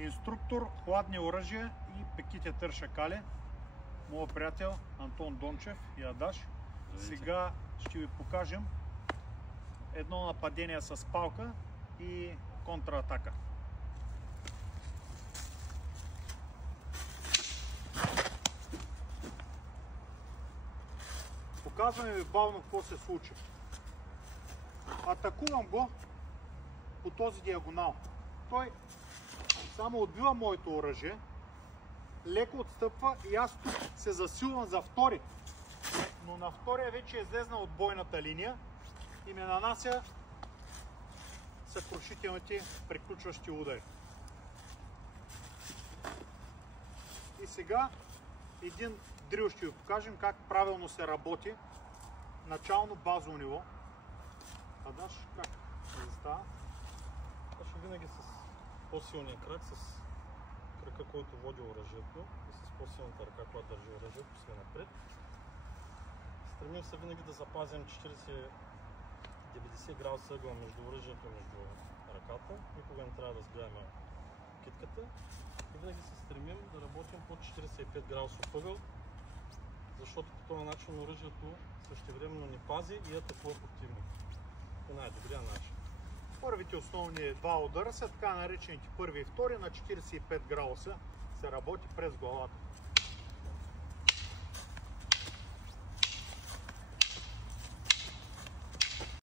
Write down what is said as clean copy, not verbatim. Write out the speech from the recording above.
Инструктор, хладни оръжия и пеките тършакали. Моят приятел Антон Дончев и Адаш. Сега ще ви покажем едно нападение с палка и контратака. Показваме ви бавно какво се случи. Атакувам го по този диагонал. Той само отбива моето оръжие, леко отстъпва и аз тук се засилвам за втори. Но на втория вече е излезнал от бойната линия и ме нанася съкрушителните приключващи удари. И сега един дрил ще ви покажем как правилно се работи начално базово ниво. Адаш, как се става? Ще винаги с по-силния крак, с крака, който води оръжието и с по-силната ръка, която държи оръжието, сме напред. Стремим се винаги да запазим 40-90 градуса ъгъл между оръжието и между ръката. Никога не трябва да сгледаме китката. И винаги се стремим да работим по 45 градусов ъгъл, защото по този начин оръжието същевременно ни пази и атакува противник по най-добрия начин. Първите основни два удара са така наречените първи и втори на 45 градуса се работи през главата.